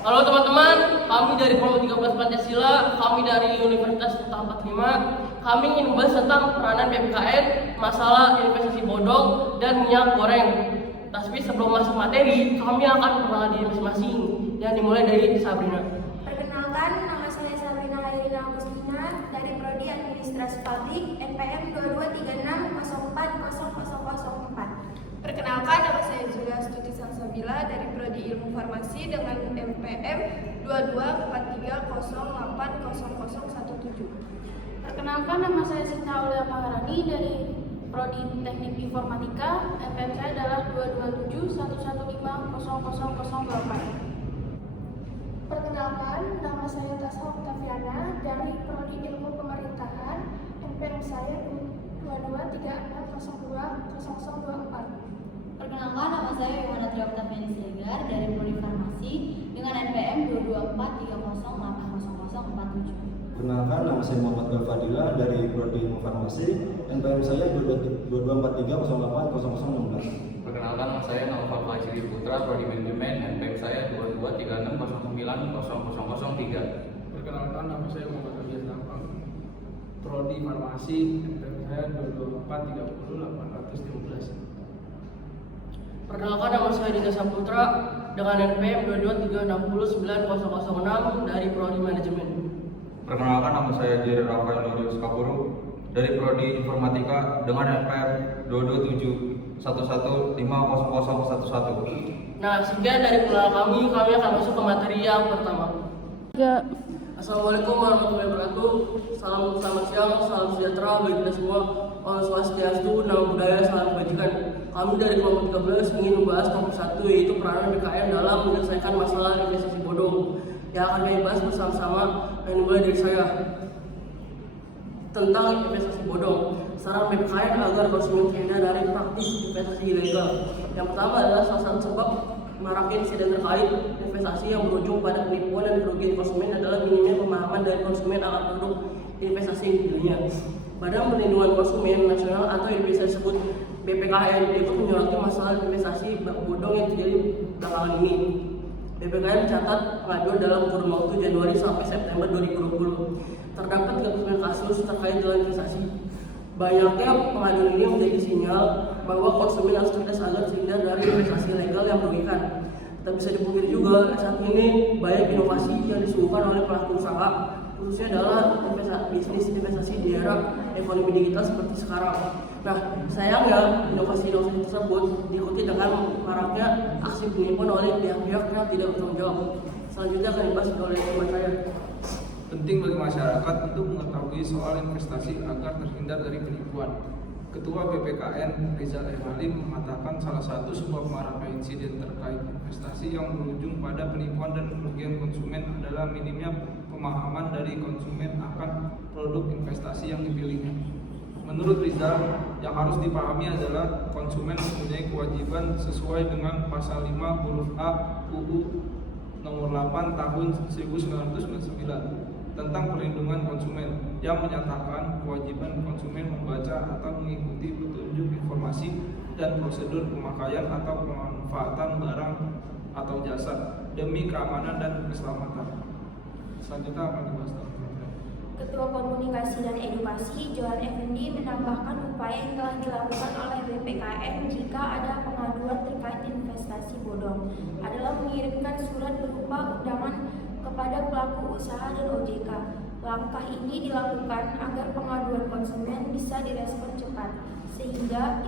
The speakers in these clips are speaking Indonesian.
Halo teman-teman, kami dari kelompok 13 Pancasila, kami dari Universitas Kota 45. Kami ingin membahas tentang peranan PPKN, masalah investasi bodong, dan minyak goreng. Tapi sebelum masuk materi, kami akan perkenalan diri masing-masing, yang dimulai dari Sabrina. Perkenalkan, nama saya Sabrina Hairina Agustina dari Prodi Administrasi Publik NPM 2236040004. Perkenalkan, nama saya Julia Astuti Salsabila dari Prodi Ilmu Farmasi dengan NPM 2243080017. Perkenalkan, nama saya Sinta Aulia Maharani dari Prodi Teknik Informatika. NPM saya adalah 22711500008. Perkenalkan, nama saya Tasha Octaviana dari Prodi Ilmu Pemerintahan. NPM saya 2236020024. Perkenalkan, nama saya Iwana Trioktaviani Siregar dari Prodi Farmasi dengan NPM 22430800047. Perkenalkan, nama saya Muhammad Fadila dari Prodi Ilmu Farmasi. NPM saya 2243080016. Perkenalkan, nama saya Naufal Fajri Putra, Prodi Manajemen. NPM saya 2236090003. Perkenalkan, nama saya Muhammad Abdias Nampang, Prodi Farmasi. NPM saya 2230815. Perkenalkan, nama saya Dita Saputra dengan NPM 223609006 dari Prodi Manajemen. Perkenalkan, nama saya Jiri Rafael Nurius Kapuru dari Prodi Informatika dengan NPM 22711500011. Nah, sekian dari pengenalan kami akan masuk ke materi yang pertama. Assalamualaikum warahmatullahi wabarakatuh. Selamat siang, salam sejahtera bagi kita semua. Om Swastiastu, Namo Buddhaya, salam kebajikan. Kami dari kelompok 13 ingin membahas topik 1, yaitu peranan PPKN dalam menyelesaikan masalah investasi bodong. Yang akan kami bahas bersama-sama, dan dimulai dari saya. Tentang investasi bodong, saran PPKN agar konsumen terhindar dari praktis investasi ilegal. Yang pertama adalah salah satu sebab maraknya insiden terkait investasi yang berujung pada penipuan dan kerugian konsumen adalah minimnya pemahaman dari konsumen akan produk investasi yang dibelinya. Badan Perlindungan Konsumen Nasional atau yang biasa disebut BPKN ikut menyoroti masalah investasi bodong yang terjadi belakangan ini. BPKN mencatat pengaduan dalam kurun waktu Januari sampai September 2020. Terdapat 39 kasus terkait dengan investasi. Banyaknya pengaduan ini menjadi sinyal bahwa konsumen harus cerdas agar terhindar dari investasi ilegal yang merugikan. Tak bisa dipungkiri juga, saat ini banyak inovasi yang disuguhkan oleh pelaku usaha, khususnya dalam bisnis investasi di era ekonomi digital seperti sekarang. Nah, sayangnya inovasi-inovasi tersebut diikuti dengan maraknya aksi penipuan oleh pihak-pihak yang tidak bertanggung jawab. Selanjutnya akan dibahas oleh teman saya. Penting bagi masyarakat untuk mengetahui soal investasi agar terhindar dari penipuan. Ketua BPKN Rizal M. Halim mengatakan salah satu sebab maraknya insiden terkait investasi yang berujung pada penipuan dan kerugian konsumen adalah minimnya pemahaman dari konsumen akan produk investasi yang dipilihnya. Menurut Rizal, yang harus dipahami adalah konsumen mempunyai kewajiban sesuai dengan pasal 5 huruf A UU nomor 8 tahun 1999 tentang perlindungan konsumen yang menyatakan kewajiban konsumen membaca atau mengikuti petunjuk informasi dan prosedur pemakaian atau pemanfaatan barang atau jasa demi keamanan dan keselamatan. Selanjutnya akan dibahas. Ketua Komunikasi dan Edukasi Johan Effendi menambahkan upaya yang telah dilakukan oleh BPKN jika ada pengaduan terkait investasi bodong adalah mengirimkan surat berupa undangan kepada pelaku usaha dan OJK. Langkah ini dilakukan agar pengaduan konsumen bisa direspon cepat, sehingga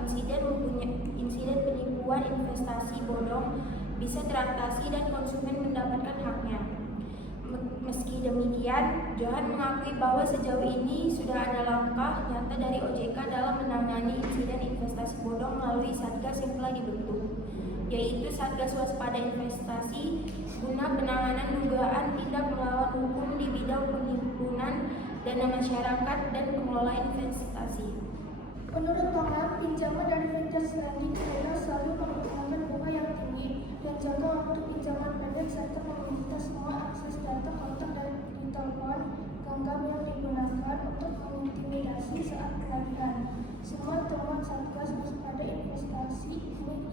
insiden penipuan investasi bodong bisa teratasi dan konsumen mendapatkan haknya. Meski demikian, Johan mengakui bahwa sejauh ini sudah ada langkah nyata dari OJK dalam menangani insiden investasi bodong melalui Satgas yang telah dibentuk, yaitu Satgas Waspada Investasi guna penanganan dugaan tindak melawan hukum di bidang penghimpunan dana masyarakat dan pengelola investasi. Menurut Tonga, pinjaman dari fintech lending adalah selalu mempertimbangkan bunga yang tinggi dan jangka waktu pinjaman pendek serta meminta semua akses data kontak dan di telepon genggam yang digunakan untuk mengintimidasi saat penagihan. Semua temuan Satgas Waspada Investasi ini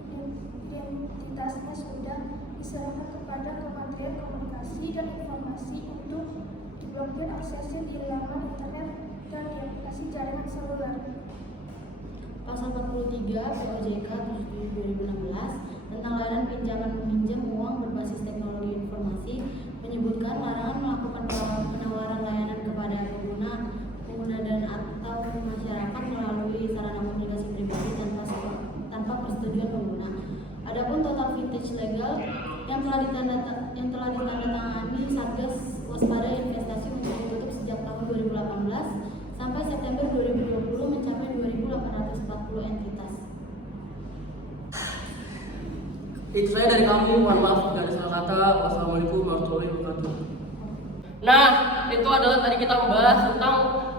identitasnya sudah diserahkan kepada Kementerian Komunikasi dan Informasi untuk diblokir aksesnya di laman internet dan di aplikasi jaringan seluler. Pasal 43 POJK 7/2016 tentang layanan pinjaman meminjam uang berbasis teknologi informasi menyebutkan larangan melakukan penawaran layanan kepada pengguna dan atau masyarakat melalui sarana komunikasi pribadi tanpa persetujuan pengguna. Adapun total vintage legal yang telah ditandatangani Satgas Waspada Investasi untuk ditutup sejak tahun 2018 sampai September 2020 mencapai 2.840 entitas. Itu saya dari kami, mohon maaf jika ada salah kata. Wassalamualaikum warahmatullahi wabarakatuh. Nah, itu adalah tadi kita membahas tentang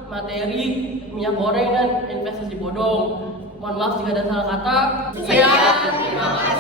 materi minyak goreng dan investasi bodong. Mohon maaf jika ada salah kata. Sekian.